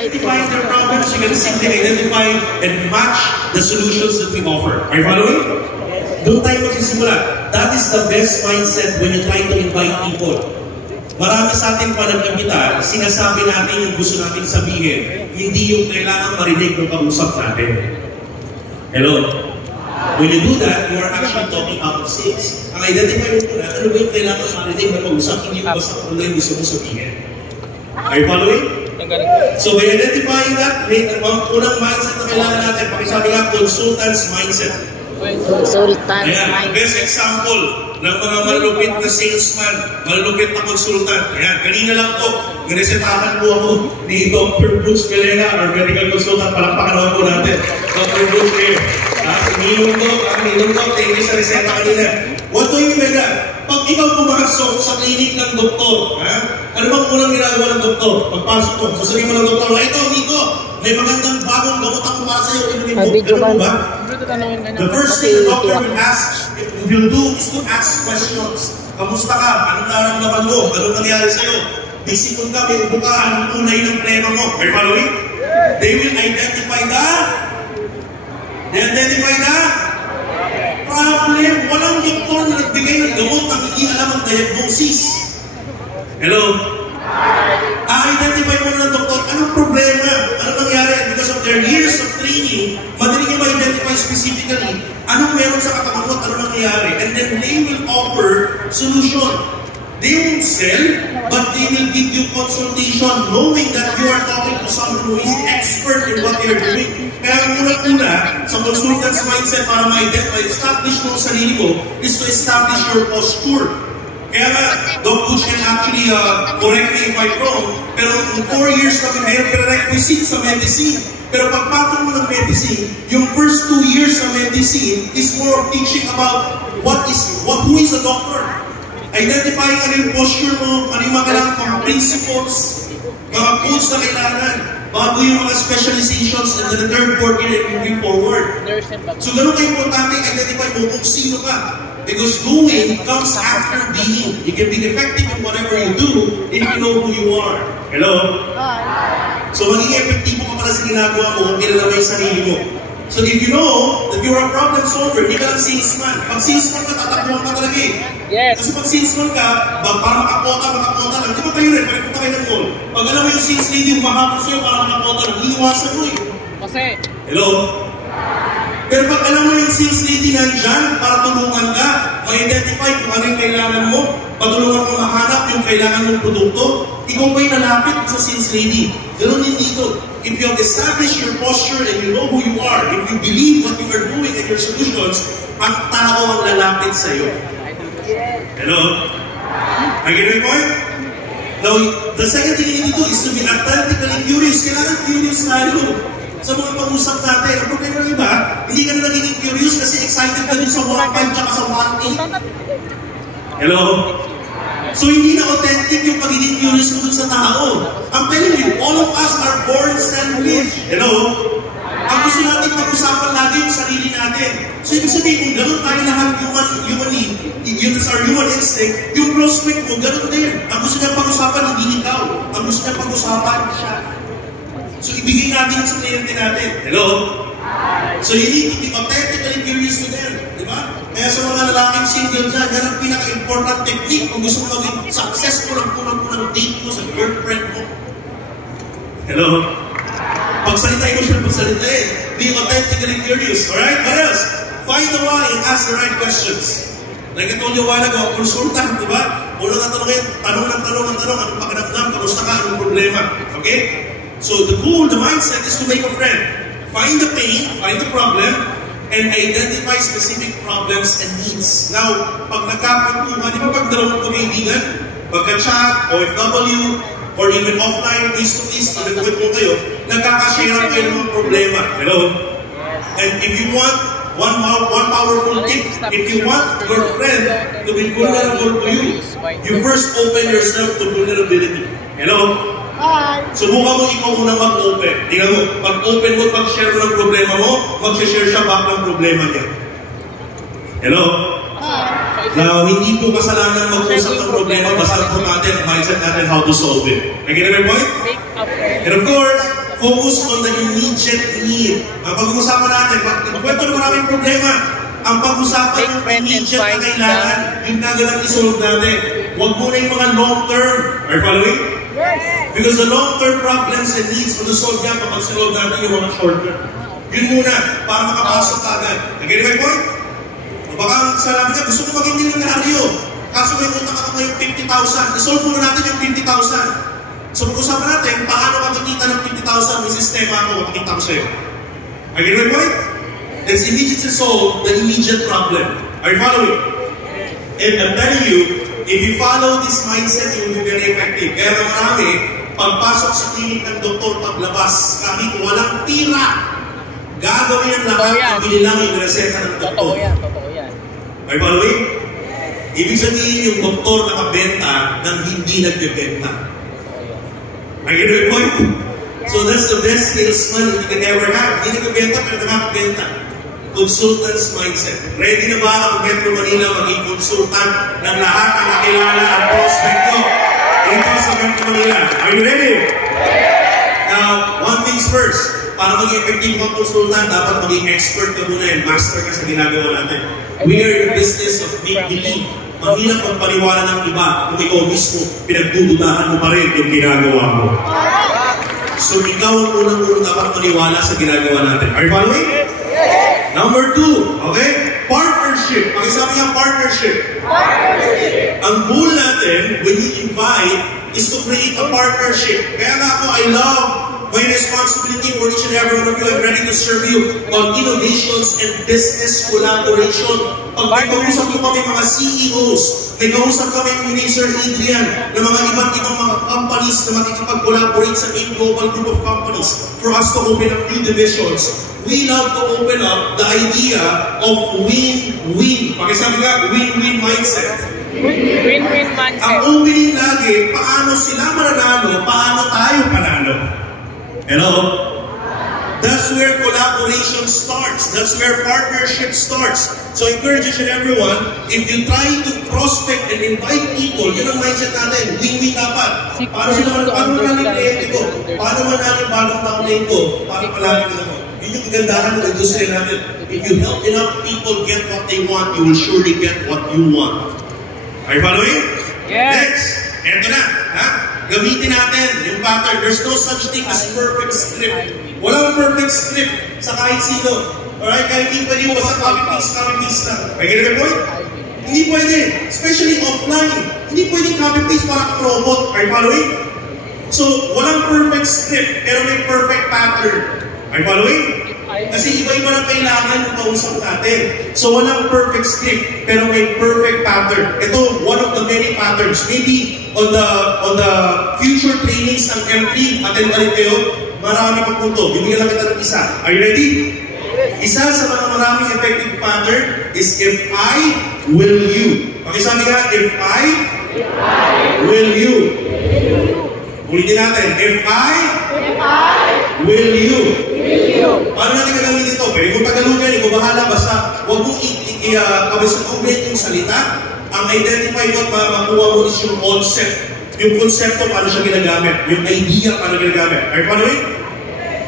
Identifying their problems, you can simply identify and match the solutions that we offer. Are you following? Doon tayo magsisimula. That is the best mindset when you try to invite people. Marami sa atin pa nag-imbita, sinasabi natin yung gusto natin sabihin, hindi yung kailangan marinig ng kausap natin. Hello? When you do that, you are actually talking out of six. Ang identify mo na, ano ba yung kailangan marinig ng kausap, hindi yung basta kung yung gusto mo sabihin. Are you following? So by identifying that, ang unang mindset na kailangan natin, pakisabi nga, consultant's mindset. Consultant's mindset. Best example ng mga malulupit na salesman, malulupit na consultant. Ayan, kanina lang po, niresetahan po ako ni Dr. Bruce Pelena, our medical consultant, palakpakan naman po natin. Dr. Bruce here. Minum ko, thank you sa reseta kanina. What do you mean by that? Pag ikaw pumasok sa klinik ng doktor, ano bang unang ginagawa ng doktor? Pagpasok mo, sasabihin mo ng doktor, ito, amigo, may magandang bagong gamot ako para sa'yo. Ano ba? The first thing the doctor will do is to ask questions. Kamusta ka? Anong nararamdaman mo? Anong nangyari sa'yo? Bisikon ka, may ubo ka, anong tunay ng problema mo? Are you following? They will identify that. They identify that. Problem. Walang doktor na nagbigay ng gamot na hindi alam ang diagnosis. Hello? Identify mo na ng doktor, anong problema? Anong nangyari? Because of their years of training, madali niya ma-identify specifically anong meron sa katawan mo at anong nangyari. And then they will offer solution. They won't sell, but they will give you consultation knowing that you are talking to someone who is expert in what they are doing. Kaya ang unang-una sa consultant's mindset para ma-establish mo ang sarili mo is to establish your posture. Kaya nga, Doc Butch can actually correct me if I'm wrong, pero in 4 years kami mayroon prerequisite sa medicine. Pero pagpatong mo ng medicine, yung first 2 years sa medicine is more of teaching about who is a doctor. Identifying ano yung posture mo, ano yung mga kailangan mga principles, mga codes na kailangan, bago yung mga specializations in the third, fourth year and moving forward. So ganun ka-importante identify mo kung sino ka. Because doing comes after being. You can be effective in whatever you do if you know who you are. Hello? So magiging epektibo ka pala sa ginagawa mo kung kilala mo yung sarili mo. So if you know that you're a problem solver, hindi ka lang salesman. Pag salesman ka, tatakbuhan ka talaga eh. Yes. Kasi pag salesman ka, para makakota lang. Di ba kayo rin? Pag punta kayo ng mall. Pag alam mo yung sales lady, yung mahapon sa'yo para makakota lang, iniwasan mo eh. Kasi. Hello? Pero pag alam mo yung sales lady nandyan para tulungan ka, ma-identify kung ano yung kailangan mo, patulungan kang mahanap yung kailangan mong produkto, ikaw ba'y nalapit sa sales lady? Ganun din dito. If you have established your posture and you know who you are, if you believe what you are doing and your solutions, ang tao ang lalapit sa iyo. Hello? I get my point? Now, the second thing you need to do is to be authentically curious. Kailangan curious tayo sa mga pag-usap natin. Ang problema ng iba, hindi ka na nagiging curious kasi excited ka din sa 1.5 at sa 1.8. Hello? So hindi na authentic yung pagiging curious mo dun sa tao. I'm telling you, all of us are born selfish. Hello? Ang gusto natin pag-usapan lagi yung sarili natin. So ibig sabihin, kung ganun tayo lahat humanly, yun is our human instinct, yung prospect mo, ganun din. Ang gusto niya pag-usapan, hindi ikaw. Ang gusto niya pag-usapan, siya. So ibigay natin sa kliyente natin. Hello? So you need to be authentically curious to them. Diba? Kaya sa mga lalaking single dyan, yan ang pinaka-important technique kung gusto mo maging successful ang punang-punang date mo sa girlfriend mo. Hello? Pagsalitain mo siya ng pagsalita eh. Be authentically curious. Alright? What else? Find the why and ask the right questions. Like I told you a while ago, consultant, diba? Unang tatanungin, tanong, anong pakiramdam, kamusta ka, anong problema? Okay? So the goal, the mindset is to make a friend. Find the pain, find the problem, and identify specific problems and needs. Now, pag nagkakwentuhan, di ba pag dalawang kaibigan, pagka-chat, OFW, or even offline, face-to-face, nagkakwentuhan kayo, nagkakashare kayo ng mga problema. Hello? And if you want one powerful tip, if you want your friend to be vulnerable to you, you first open yourself to vulnerability. Hello? Subukan mo ikaw unang mag-open. Tingnan mo, pag-open mo, pag-share mo ng problema mo, mag-share siya back ng problema niya. Hello? Now, hindi po kasalanan mag-usap ng problema, basta po natin ang mindset natin how to solve it. I get my point? And of course, Focus on the immediate need. Ang pag-uusapan natin, kwento ng maraming problema. Ang pag-usapan ng immediate na kailangan, yung kagalang isolve natin. Huwag muna yung mga long-term. Are you following? Yes. Because the long-term problems and needs for the solve yan kapag sinolve natin yung mga short-term. Yun muna, para makapasok ka agad. Nag-get my point? O baka salamat ka, gusto ko maging milyonaryo. Kaso may utang ako ngayong 50,000. Isolve muna natin yung 50,000. So pag-usapan natin, paano makikita ng 50,000 may sistema ako, makikita ko sa'yo. Are you getting my point? Let's immediately solve the immediate problem. Are you following? And I'm telling you, if you follow this mindset, you will be very effective. Kaya na marami, pagpasok sa clinic ng doktor, paglabas, kahit walang tira, gagawin ang lahat na binilang yung reseta ng doktor. Totoo yan, totoo yan. Are you following? Ibig sabihin yung doktor nakabenta ng hindi nagbebenta. Are you getting my point? So that's the best salesman that you can ever have. Hindi nagbebenta pero nakakabenta. Consultant's mindset. Ready na ba ang Metro Manila maging consultant ng lahat ng nakilala at prospect nyo dito sa Metro Manila? Are you ready? Now, one thing's first. Para maging effective kang consultant, dapat maging expert ka muna and master ka sa ginagawa natin. We are in the business of make-believe. Mahirap magpaniwala ng iba kung ikaw mismo pinagdududahan mo pa rin yung ginagawa mo. So, ikaw ang unang-unang dapat maniwala sa ginagawa natin. Are you following? Number 2, okay? Partnership. Pakisabi nga partnership. Partnership. Ang goal natin, when you invite, is to create a partnership. Kaya nga ako, I love my responsibility for each and every one of you. I'm ready to serve you on innovations and business collaboration. Pag may kausap ko kami mga CEOs, may kausap kami ni Sir Adrian, na mga ibang mga companies na makikipag-collaborate sa main global group of companies for us to open up new divisions. We love to open up the idea of win-win. Pakisabi nga, win-win mindset. Win-win mindset. Ang opening lagi, paano sila mananalo, paano tayo panalo. Hello? That's where collaboration starts. That's where partnership starts. So I encourage each and everyone, if you try to prospect and invite people, yun ang mindset natin. Win-win dapat. Paano namin kliyente ko? Paano namin bagong taon ko? Paano palagi nila mo? Yun yung kagandahan ng industry natin. If you help enough people get what they want, you will surely get what you want. Are you following? Yes. Next, eto na. Ha? Gamitin natin yung pattern. There's no such thing as perfect script. Walang perfect script sa kahit sino. Alright? Kahit hindi pwede mo basta copy-paste lang. Are you getting my point? Hindi pwede. Especially offline. Hindi pwede copy-paste para robot. Are you following? So, walang perfect script, pero may perfect pattern. Are you following? Kasi iba-iba na kailangan yung kausap natin. So, walang perfect script, pero may perfect pattern. Ito, one of the many patterns. Maybe on the future trainings ng M3, attend ulit kayo, marami pa punto. Bibigyan lang kita ng isa. Are you ready? Isa sa mga maraming effective pattern is if I will you. Pakisabi nga, if I will you. Ulitin natin, if I will you. Paano natin gagawin ito? Pwede kong Tagalogan, ikaw bahala, basta huwag mong i-kabisag-ulit yung salita. Ang identify mo at makuha mo is yung concept. Yung konsepto, paano siya ginagamit. Yung idea, paano ginagamit. Are you following?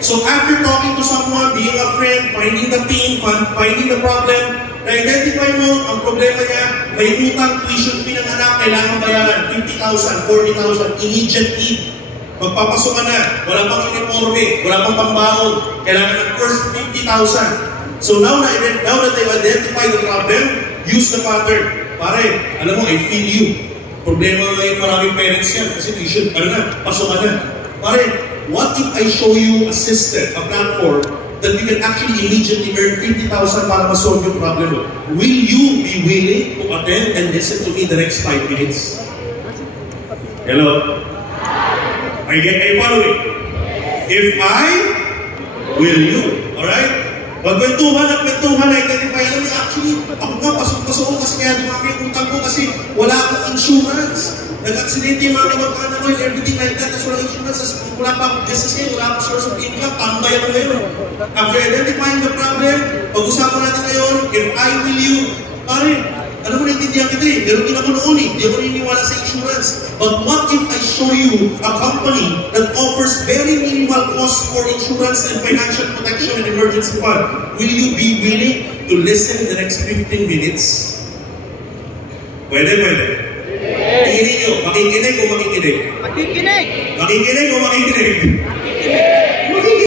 So after talking to someone, being a friend, finding the pain, finding the problem, na-identify mo ang problema niya, may utang, tuition fee ng anak, kailangan bayaran, 50,000, 40,000, immediate need. Magpapasok ka na, wala pang uniforme, wala pang pambaon, kailangan ng first 50,000. So now that they've identified the problem, use the pattern. Pare, alam mo, I feel you. Problema ngayon maraming parents yan, kasi tuition, pasok ka na. Pare, what if I show you a system, a platform, that you can actually immediately earn 50,000 para ma-solve yung problem mo? Will you be willing to attend and listen to me the next 5 minutes? Hello? Are you following? If I will you. Alright? Magkwentuhan at kwentuhan na identify. Alam niyo, actually, ako nga, pasok-pasok kasi kaya dumami yung utang ko kasi wala akong insurance. Nag-accidente yung mga kamag-anak ko and everything like that. Tapos walang insurance. Wala pa akong business ngayon. Wala akong source of income. Tambay ako ngayon. After identifying the problem, pag-usapan natin ngayon, if I will you, pare, Alam mo, naintindihan kita eh. Pero din ako noon eh. Di ako naniniwala sa insurance. But what if I show you a company that offers very minimal cost for insurance and financial protection and emergency fund? Will you be willing to listen in the next 15 minutes? Pwede. Tingin nyo, makikinig o makikinig? Makikinig! Makikinig o makikinig?